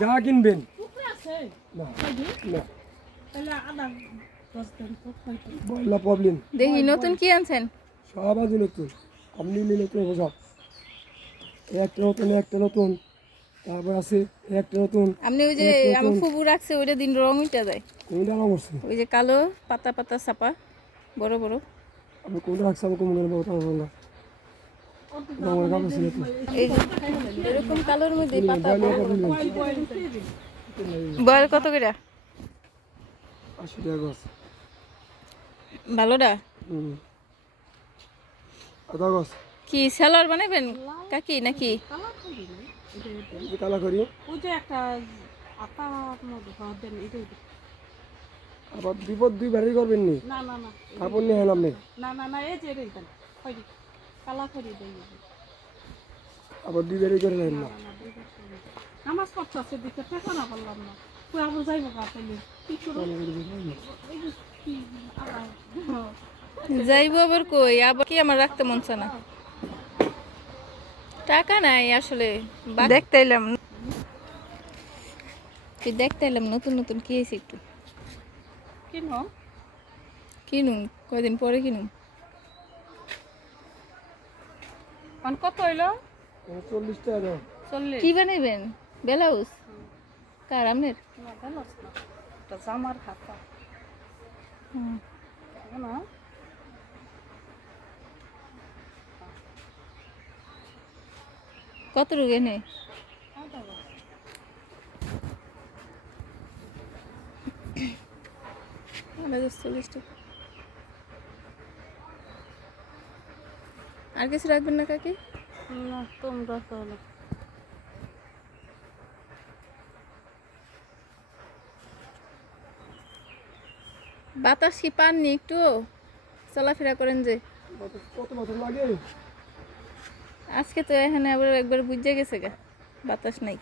যা কিনবেন না না বললা প্রবলেম দেখি নতুন কি আনছেন? সব আজ নতুন আপনি নতুন সব একটা নতুন তারপর আছে একটা নতুন আপনি ওই যে আমার ফুবু রাখছে ওইটা দিন রং উঠে যায়। কোনটা অবশ্যই ওই যে কালো পাতা পাতা ছাপা বড় বড় আমি কোনটা রাখছি আমি কোন কথা বললা আমার কাছে ছিল এই যে এরকম কালোর মধ্যে পাতা বয়ল কত করে? 80 টাকা গাছ ভালোটা আদা গাছ কি সেলর বানাবেন কাকি নাকি? কালা করি ওই যে একটা আটার মধ্যে দেন এটাই আবার বিপদ দুই বাড়ি করবেন নি না না না আপনি নিয়ে এলাম নে না না না এই যে এটাই দেন খয়রি কালা খয়রি দেই আবার দুই বাড়ি করে নেন না নামাজ পড়ছে দিতে টাকা না বললাম না তুই আবার যাইবো গা তাইলে কি করো এই যে কি যাইবো আবার কই আবার কি আমার রাখতে মন চায় না টাকা নাই আসলে দেখতে এলাম নতুন নতুন কি হয়েছে একটু কিনো কিনুম কয়দিন পরে কিনুম কোন কত হইলো 40 টাকা দাও 40 কি বানাইবেন ব্লাউজ কার আমনের না জানোস না এটা জামার হাতা না কত রুগে নে আর কিছু রাখবেন না কাকি? না তোমরা চলো বাতাস কি পাননি একটু চলাফেরা করেন যে কত বছর লাগে আজকে তো এখানে আবার একবার বুঝে গেছে গা বাতাস নাই